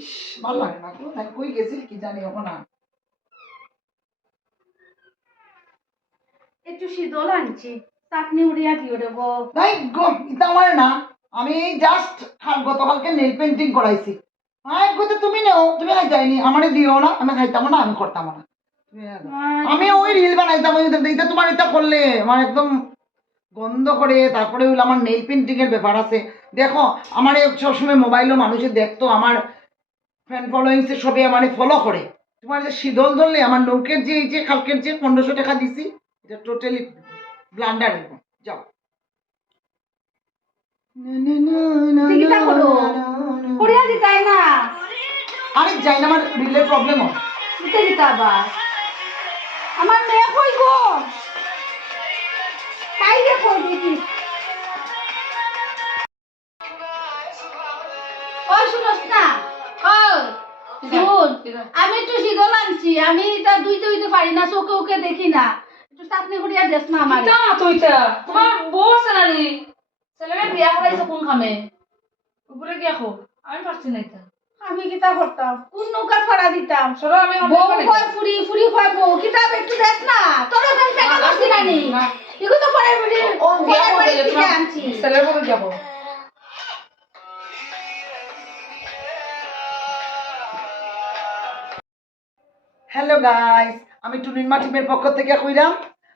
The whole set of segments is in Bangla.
ইস, ভালো লাগে না গো। তাই কই গেছিল কি জানি এখন আর। একটু শীতল আনছি, চাটনি উড়িয়া দিও রে গো। তাই গো, ইতা আমার না। আমি জাস্ট গতকালকে নেল পেন্টিং করাইছি। হ্যাঁ গো, তুমি নেও, তুমি খাই যাইনি, আমারে দিও না, আমি খাইতাম না, আমি করতাম না। আমি ওই রিল বানাইতাম, এটা তোমার এটা করলে আমার একদম বন্ধ করে তারপরে হইলো আমার নেল পেন্টিং এর ব্যাপার আছে। দেখো আমার সবসময় মোবাইলও মানুষে দেখতো, আমার ফ্যান ফলোয়িংস এ সবে আমার ফলো করে। তোমার যে শীতল ধরলে আমার নৌকের যে এই যে কালকের যে 1500 টাকা দিছি, এটা টোটালি ব্লান্ডার। যাও দিকিতা করো করিয়া দিতাই না। আরে যাই না, আমার রিলের প্রবলেম হয়। দিতে দিতা আবার আমার মেয়ে কই গো, তাই দেখো দেখি। ওই শুনস না, আমি একটু শীতল আনছি, আমি তা দুইতে হইতে পারি না, চোখে ওকে দেখি না, একটু চাটনি করিয়া দেস না আমার। তোমার বউ আছে নানি ছেলেকে বিয়া করাইছো কোন খামে উপরে গিয়া খো আমি পারছি না এটা আমি কিতা করতাম, কোন নৌকার ভাড়া দিতাম। সরো আমি বউ কয় ফুরি ফুরি কয় বউ, কিতাব একটু দেস না, তোর ওখানে টাকা করছি নানি, এগুলো তো পরে ও বিয়া পরে করে থেকে আনছি। ছেলের বউ যাব হ্যালো গাইস, আমি টুনির মা টিমের পক্ষ থেকে কইরাম।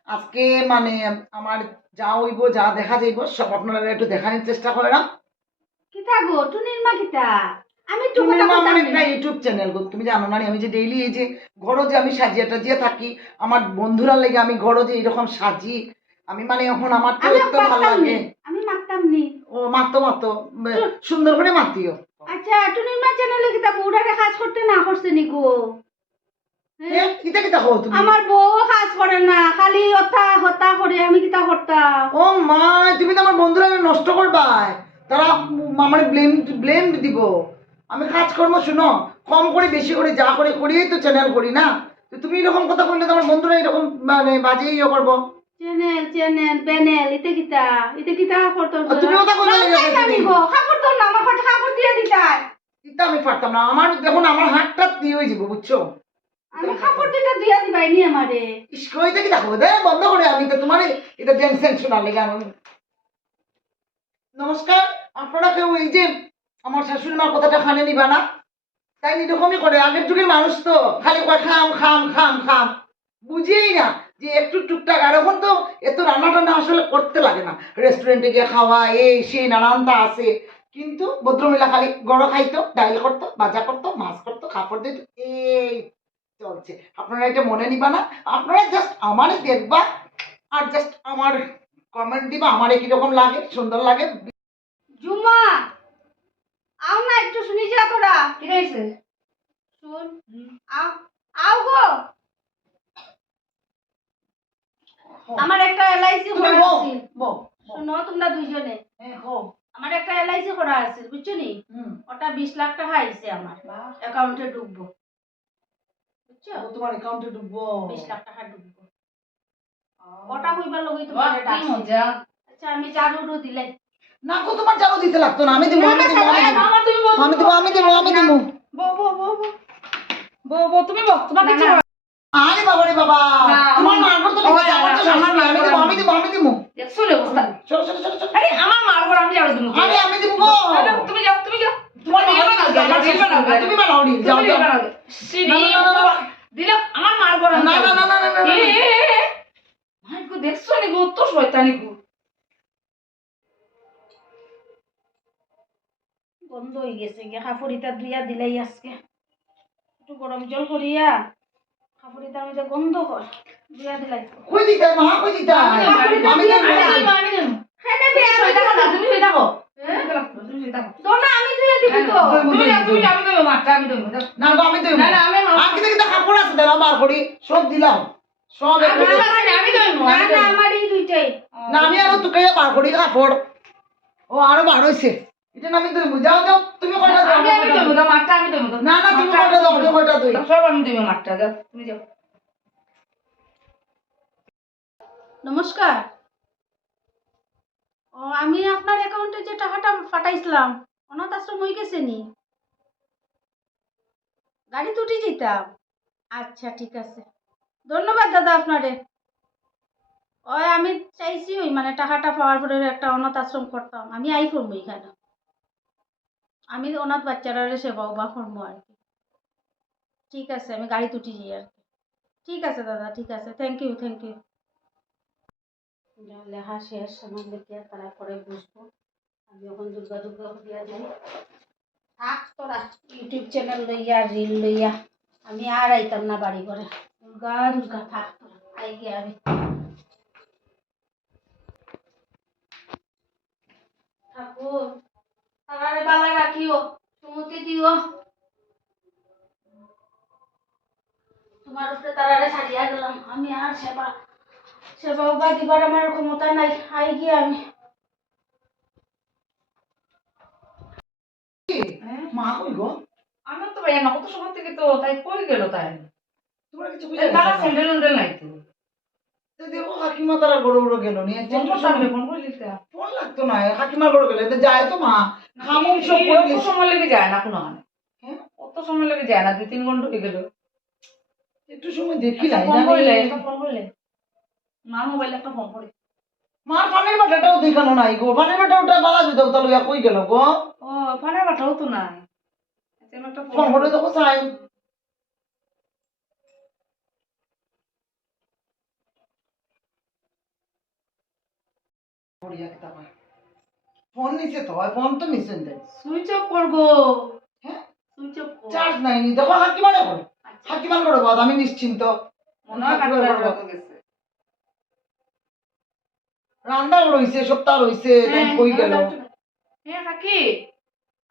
আজকে মানে আমার যা হইব, যা দেখা যাইব সব আপনারা একটু দেখানোর চেষ্টা করলাম। কিতা গো টুনির মা কিতা, আমি একটু টুনির কথা মা আমার কইতাম একটা ইউটিউব চ্যানেল গো, তুমি জানো না? আমি যে ডেইলি এই যে ঘরও যে আমি সাজিয়ে টাজিয়ে থাকি, আমার বন্ধুরা লেগে আমি ঘরও যে এরকম সাজি, আমি মানে এখন আমার তো আমি এত ভালো পারতাম নি, লাগে। আমি মারতাম নি। ও মাতো মাতো, সুন্দর করে মাতিও। আচ্ছা টুনির মা চ্যানেলে কিতা বউডারে কাজ করতে না করছে নি গো? কিতা কিতা হো তুমি? আমার বউ কাজ করে না, খালি হতা হতা করে, আমি কিতা করতাম? ও মা, তুমি তো আমার বন্ধুরা নষ্ট করবা, তারা আমার ব্লেম ব্লেম দিব। আমি কাজকর্ম শুনো কম করে বেশি করে যা করে করিই তো চ্যানেল করি না। তো তুমি এরকম কথা বললে তো আমার বন্ধুরা এরকম মানে বাজে ইয়ে করবো। চ্যানেল চ্যানেল প্যানেল ইতে কিতা করতো? তুমি ওটা করলে আমি গো কাপড় তো না, আমার কাছে কাপড় দিয়ে দিতাই। এটা আমি পারতাম না, আমার দেখুন আমার হাতটা দিয়ে হয়ে যাবো, বুঝছো? আমি কাপড় দিতে দিয়া দিবাই নি আমারে। ইস্কইতে কি দেখো দে বন্ধ করে, আমি তো তোমার এটা টেনশন শোনার লেগে আমি। নমস্কার, আপনারা কেউ এই যে আমার শাশুড়ি মার কথাটা খানে নিবা না, তাই এরকমই করে। আগের যুগের মানুষ তো খালি কয় খাম খাম খাম খাম, বুঝেই না যে একটু টুকটাক। আর এখন তো এত রান্না টান্না আসলে করতে লাগে না, রেস্টুরেন্টে গিয়ে খাওয়া এই সেই নানানটা আছে। কিন্তু ভদ্রমহিলা খালি গড় খাইতো, ডাইল করতো, ভাজা করতো, মাছ করতো, কাপড় দিত, এই চলছে। আপনারা এটা মনে নিবা না, আপনারা জাস্ট আমারে দেখবা আর জাস্ট আমার কমেন্ট দিবা আমারে কিরকম লাগে, সুন্দর লাগে। জুমা আও না, একটু শুনি যা তোরা। কি হইছে শুন, আও আও গো, আমার একটা এলআইসি তুমি করা বউ আছে। বউ শোনো তোমরা দুইজনে, হো। আমার একটা এলআইসি করা আছে বুঝছো নি, ওটা 20 লাখ টাকা আইছে আমার অ্যাকাউন্টে ঢুকবো, বুঝছো? তোমার অ্যাকাউন্টে ঢুকবো 20 লাখ টাকা ঢুকবো, ওটা হইবার লগেই তোমার কি ডাকছি। মজা আচ্ছা আমি জারুরও দিলাই না গো, তোমার চালু দিতে লাগতো না, আমি দিব আমি দিব আমি দিব মামা তুমি বল আমি দিব আমি দিব আমি দিব। বউ বউ বউ বউ বউ তুমি বল তোমার কিছু আরে বাবা রে বাবা, না, তোমার মার ঘর তো ওই, আমার তো আমার শাশুড়ি, আমি মার দিব ঘর আমি দিব আমি দিব। দেখছো রে অবস্থা চলো চলো চলো চলো। আরে আমার মার ঘর আমি যাও দিমু আরে আমি দিব গো। তুমি যাও তুমি যাও তোমার তুমি বাবা বানাও, আমার রিল বানাও, শাশুড়ি, তুমি বানাও রিল, যাও তুমি যাও। বানাও সিরি না, না, না, না। দিলাম আমার মার ঘর না না না না না না। ভাই গো দেখছো নি গো তো শয়তানি গো বন্ধ হয়ে গেছে গিয়ে, কাপড়িটা ধুইয়া দিলাই আজকে, একটু গরম জল করিয়া কাপড়িটা আমি গন্ধ কর ধুইয়া দিলাই। কই দিতা মা, কই দিতা? আমি দেব আমি দেব হ্যাঁ নেবে, শুই থাকো না তুমি শুই থাকো তুমি শুই থাকো তো না আমি ধুইয়া দিব তো। তুমি যাও তুমি আমি দেব মাত্রা আমি দেব না গো, আমি দেব না না আমি আর কিটা কিটা কাপড় আছে দাঁড়া বার করি, সব দিলাম সব আমি দেব না না আমার এই দুইটাই। না, আমি আরো তোকে বার করি কাপড়। ও আরো বার হইছে, এটা না আমি দেব। যাও যাও, তুমি কয়টা দাও? আমি দেব মাত্রা আমি দেব না না, তুমি কয়টা দাও? আমি কয়টা দেই? সব আমি দেব মাত্রা যাও তুমি যাও নমস্কার, ও আমি আপনার অ্যাকাউন্টে যে টাকাটা পাঠাইছিলাম অনাথ আশ্রম হয়ে গেছে নি? গাড়ি তুটি যেতাম। আচ্ছা ঠিক আছে, ধন্যবাদ দাদা আপনারে। ওই আমি চাইছি ওই মানে টাকাটা পাওয়ার পরে একটা অনাথ আশ্রম করতাম, আমি আই করবো এখানে, আমি অনাথ বাচ্চারা সেবা বা করবো আর কি। ঠিক আছে, আমি গাড়ি তুটি যাই আর কি। ঠিক আছে দাদা, ঠিক আছে, থ্যাংক ইউ থ্যাংক ইউ। লেখা শেষ আমার, দেখে তারা পরে বুঝবো। আমি এখন দুর্গা দুর্গা দিয়া যাই। থাক তোরা ইউটিউব চ্যানেল লইয়া রিল লইয়া, আমি আর আইতাম না বাড়ি করে। দুর্গা দুর্গা থাক তোরা, আই গিয়া আমি ঠাকুর তারারে বালা রাখিও, সুমতি দিও, তোমার উপরে তারারে ছাড়িয়া গেলাম। আমি আর সেবা সেবা বা দিবার আমার ক্ষমতা নাই, আই গিয়া আমি। মা কই গো? আমার তো ভাই না কত সময় থেকে তো তাই কই গেল তাই তোমার কিছু তারা স্যান্ডেল উন্ডেল নাই তো দেখো কাকিমা তারা গড়ে গড়ে গেল নিয়ে ফোন করতে ফোন করে দিতে ফোন লাগতো না, কাকিমা গড়ে গেলে তো যায় তো মা খামুন সব করে অত সময় লেগে যায় না কোনো হ্যাঁ? অত সময় লেগে যায় না, 2-3 ঘন্টা হয়ে গেল। একটু সময় দেখি ফোন করলে ফোন করলে মার মোবাইলে একটা ফোন করে। মার পানির বাটাটাও দেখানো নাই গো, পানির বাটা ওটা বালা যদি ওটা লইয়া কই গেল গো? ও ফোনের বাটাও তো নাই, একটা ফোন করে দেখো চাই। ফোন নিচে তো ফোন তো নিচে দেয়, সুইচ অফ করবো। হ্যাঁ সুইচ অফ চার্জ নাই নি দেখো হাকিমানে করো, হাকিমান করো বাদ আমি নিশ্চিন্ত। মনে হয় কাটরা গেছে। রান্না রইছে সপ্তাহ রইছে তাই কই গেল? হ্যাঁ কাকি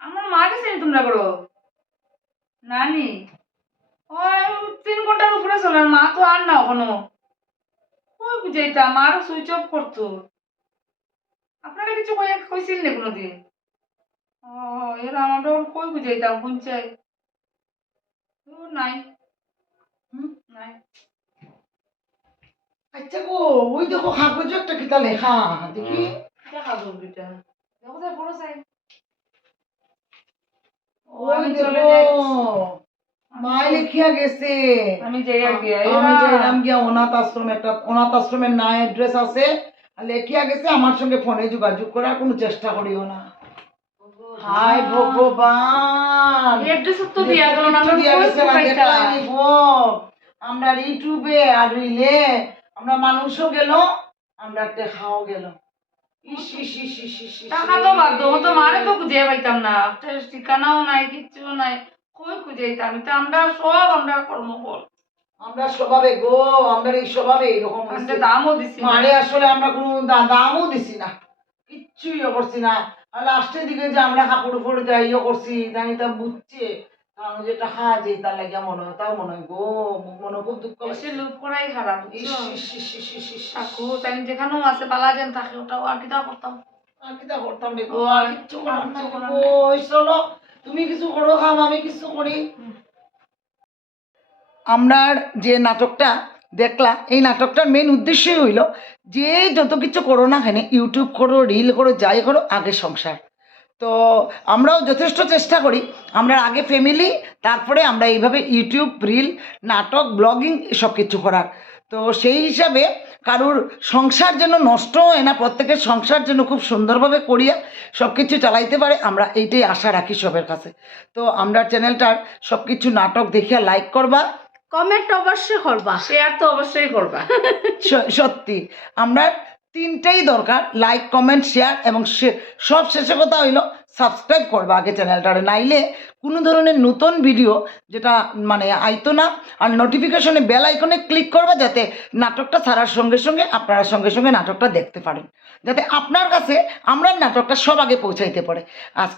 আমার মা গেছে নি তোমরা করো নানি, ও 3 ঘন্টার উপরে চলে, মা তো আর না এখনো। কই বুঝাইতা মারও সুইচ অফ করতো। আপনারা কিছু কইছিল না কোনোদিন? ও এরা আমরা কই বুঝাইতাম কোন চাই নাই নাই। আচ্ছা গো ওই দেখো কাগজ একটা কিতা লেখা দেখি। দেখা যাবে এটা দেখো যায় বড় চাই। ওই দেখো মাই লিখিয়া গেছে, আমি যাইয়া গিয়া আমি যাইলাম গিয়া অনাথ আশ্রম, একটা অনাথ আশ্রমের না অ্যাড্রেস আছে, লেখিয়া গেছে আমার সঙ্গে ফোনে যোগাযোগ করার কোনো চেষ্টা করিও না। হায় ভগবান, অ্যাড্রেস তো দিয়া গেল না, আমরা দিয়া কই গেছে না, পাইতা? দেখলাম গো আমরা ইউটিউবে আর রিলে আমরা মানুষও গেল, আমরা দেখাও গেল। ইস ইস ইস ইস ইস ইস। টাকা তো বাদ দাও, তো মারে তো খুঁজে পাইতাম না, একটা ঠিকানাও নাই কিচ্ছু নাই, কই খুঁজেইতাম? এটা আমরা সব আমরা কর্মফল, আমরা স্বভাবে গো, আমরা এই স্বভাবে এরকম আমরা হয়েছে। দামও দিছি না। মারে আসলে আমরা কোনো দামও দিছি না, কিচ্ছুই করছি না। আর লাস্টের দিকে যে আমরা কাপড় উপরে যাই করছি জানি তা বুঝছে, কারণ যে টাকা যে তার লাগিয়া মনে হয় তাও মনে হয় গো, মনে খুব দুঃখ বেশি লোভ করাই খারাপ, ইস বুঝছো? ইস ইস ইস ইস ইস। থাকো তাই যেখানেও আছে পালা যেন থাকে, ওটাও আর কিটা করতাম। আর কিতা করতাম রে গো, আর কিচ্ছু করার নাই গো। ওই চলো তুমি কিছু করো খাম, আমি কিছু করি। আমরার যে নাটকটা দেখলা, এই নাটকটার মেন উদ্দেশ্যই হইল যে যত কিছু করো না কেন, ইউটিউব করো রিল করো যাই করো, আগে সংসার। তো আমরাও যথেষ্ট চেষ্টা করি, আমরা আগে ফ্যামিলি, তারপরে আমরা এইভাবে ইউটিউব রিল নাটক ব্লগিং সব কিছু করার। তো সেই হিসাবে কারুর সংসার যেন নষ্ট হয় না, প্রত্যেকের সংসার যেন খুব সুন্দরভাবে করিয়া সব কিছু চালাইতে পারে, আমরা এইটাই আশা রাখি সবের কাছে। তো আমরা চ্যানেলটার সব কিছু নাটক দেখিয়া লাইক করবা, কমেন্ট অবশ্যই করবা, শেয়ার তো অবশ্যই করবা। সত্যি আমরা তিনটেই দরকার, লাইক কমেন্ট শেয়ার, এবং সব শেষে কথা হইল সাবস্ক্রাইব করবা আগে চ্যানেলটারে, নাইলে কোনো ধরনের নতুন ভিডিও যেটা মানে আইতো না। আর নোটিফিকেশনে বেল আইকনে ক্লিক করবা, যাতে নাটকটা ছাড়ার সঙ্গে সঙ্গে আপনারা সঙ্গে সঙ্গে নাটকটা দেখতে পারেন, যাতে আপনার কাছে আমরা নাটকটা সব আগে পৌঁছাইতে পারে। আজ